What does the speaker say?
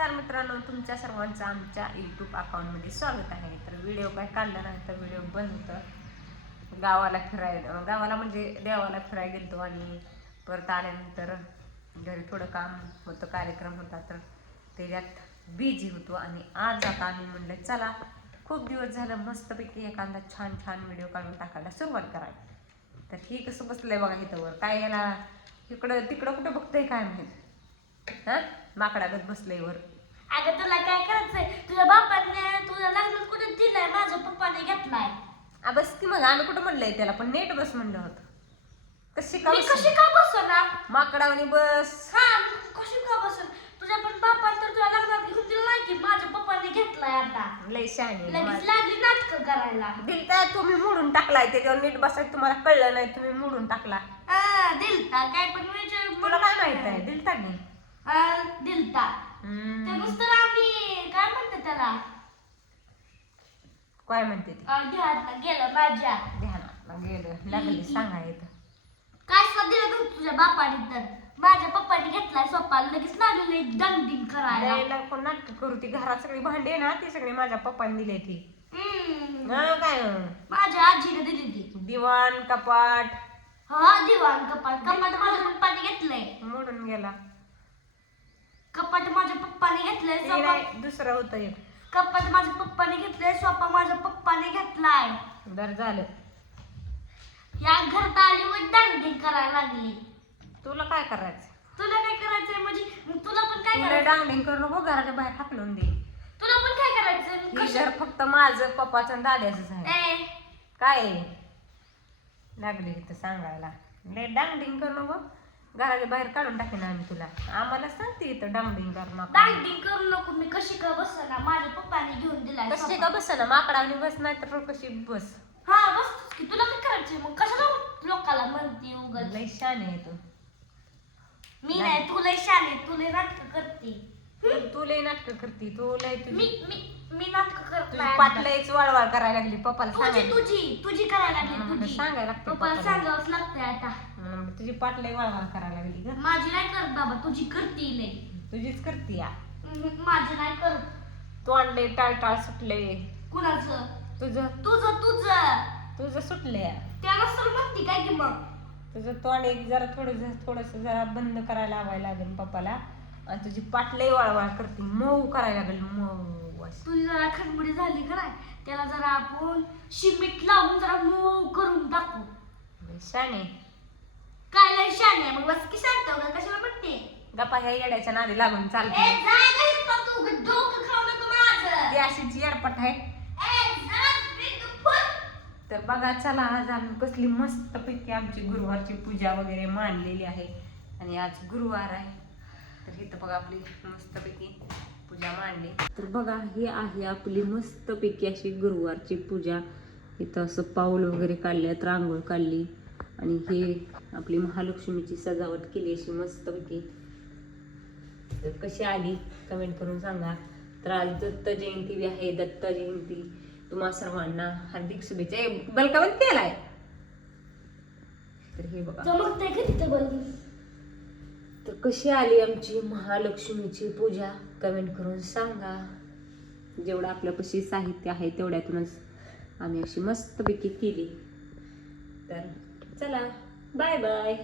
नमस्कार मित्रांनो तुमच्या सर्वांचं आमच्या यूट्यूब अकाउंटमध्ये स्वागत आहे. तर व्हिडिओ काय काढला नाही तर व्हिडिओ बंद होतं. गावाला फिरायला गावाला म्हणजे देवाला फिरायला गेलतो आणि परत आल्यानंतर घरी थोडं काम होतं कार्यक्रम होता तर त्याच्यात बिझी होतो आणि आज आता आम्ही म्हणलं चला खूप दिवस झालं मस्तपैकी एखादा छान छान व्हिडिओ काढून टाकायला सुरुवात करायला तर ही कसं बसलं आहे बघा इथं वर. काय याला इकडं तिकडं कुठं बघतंय काय माहीत? हा? माकडागत बसलंय वर अगं तुला काय करायचंय? तुझ्या बापाने तुझ्या लग्नात कुठे दिलंय? माझ्या पप्पाने घेतलाय. आ बस की मग आम्ही कुठं म्हणलंय त्याला? पण नेट बस म्हणलं होतं. कशी का मी बसली? कशी का बसणार माकडावनी बस. हा कशी का बसन तुझ्या पण बापाने तर तुझ्या लग्नात घेऊन दिलं नाही की? माझ्या पप्पाने घेतलाय आता. लय शहाणी लगेच लागली नाटक करायला. दिलता तुम्ही मोडून टाकलाय त्याच्यावर नीट बसायचं तुम्हाला कळलं नाही तुम्ही मोडून टाकला. दिलता. काय पण विचार तुला काय माहीत आहे? दिलता की? हा, दिलता. ते. नुसतं आम्ही काय म्हणतात त्याला? काय म्हणते ती? अं, ध्यानात गेलं माझ्या. ध्यानात गेलं. लागली सांगायचं काय सुद्धा दिलं नव्हतं तुझ्या बापाने तर? माझ्या पप्पाने घेतलाय सोपाला लगेच लागलेले दंडिंग करायला. कोण नाटक करू ती घरात सगळी भांडी आहे ना ती सगळी माझ्या पप्पाने दिली ती. हम्म. हा काय माझ्या आजीने दिली ती. दिवाण कपाट. हा दिवाण कपाट. कपाट माझ्या पप्पाने घेतलंय. मोडून गेला. कपाट माझ्या पप्पाने घेतलंय सोफा नाही, दुसरं होतं एक कपाट माझ्या पप्पाने घेतलंय सोफा माझ्या पप्पाने घेतलाय. दर झालं. या घरात आली व दंडिंग करायला लागली. तुला काय करायचं? तुला काय करायचंय म्हणजे मग तुला पण काय तुला करायचं डांगडिंग करू नको घराच्या बाहेर हाकलून दे. तुला पण काय करायचं ही घर फक्त माझं पप्पाचं आणि दाद्याचंच आहे. ए, काय? आहे? लागली इथं सांगायला. लय डांगडिंग करू नको. घराच्या बाहेर काढून टाकेन आम्ही तुला. आम्हाला सांगते इथं डांगडिंग करू नका. दांडिंग करू नको मी कशी का बसना? माझ्या पप्पाने घेऊन दिलाय कशी. का बस ना माकडावनी बस नाही तर कशी बस. हा बस की. तुला काय करायचंय मग? कशाला लोकाला म्हणते उगाच? लय शान आहे तू. मी नाही तू लय शान आहे. तू लय नाटक करते. तू- तू लय नाटक करती. तू लय मी तुझी मी मी नाटक करत तुझी नाही पाटलाच वळवळ करायला लागली. पप्पाला तुझी सांगायला. तुझी तुझी करायला लागली तुझी. सांगायला लागते पप्पाला पप्पाला. सांगावंच लागतंय आता. तुझी पाटलाय वळवळ करायला लागली ग. माझी नाही करत बाबा तुझी करते लय. तुझीच करती या माझी नाही करत. तोंडले टाळटाळ सुटले. कुणाचं? तुझं? तुझं तुझं. तुझं सुटले त्याला सर म्हणते काय की मग? तुझं तोंड एक जरा थोडं थोडस जरा बंद करायला लावायला लागेल पप्पाला. आणि तुझी पाटलंही वळवळ करते. मऊ करायला लागेल मऊ असं. तुझी जरा खडबडी झाली का नाही? त्याला जरा आपण शिमीट लावून जरा मऊ करून टाकू लय शाने काय लय शान आहे? मग बस की सांगतो का कशाला म्हणते? गप्पा ह्या येड्याच्या नादी लागून ए चालते जा गं इथं तू गं, डोकं खाऊ नको माझं. ती अशीच येडपट आहे. ए जा. तर बघा चला आज आम्ही कसली मस्तपैकी आमची गुरुवारची पूजा वगैरे मांडलेली आहे. आणि आज गुरुवार आहे. तर इथं बघा आपली मस्तपैकी पूजा मांडली. तर बघा ही आहे आपली मस्तपैकी अशी गुरुवारची पूजा. इथं असं पाऊल वगैरे काढल्यात रांगोळ काढली. आणि हे आपली महालक्ष्मीची सजावट केली अशी मस्तपैकी. तर कशी आली? कमेंट करून सांगा. तर आज दत्त जयंती बी आहे. दत्त जयंती. तुम्हा सर्वांना हार्दिक शुभेच्छा. बंद केलाय तर हे बघ. तर कशी आली आमची महालक्ष्मीची पूजा? कमेंट करून सांगा. जेवढं आपल्यापाशी साहित्य आहे तेवढ्यातूनच आम्ही अशी मस्तपैकी केली. तर चला बाय बाय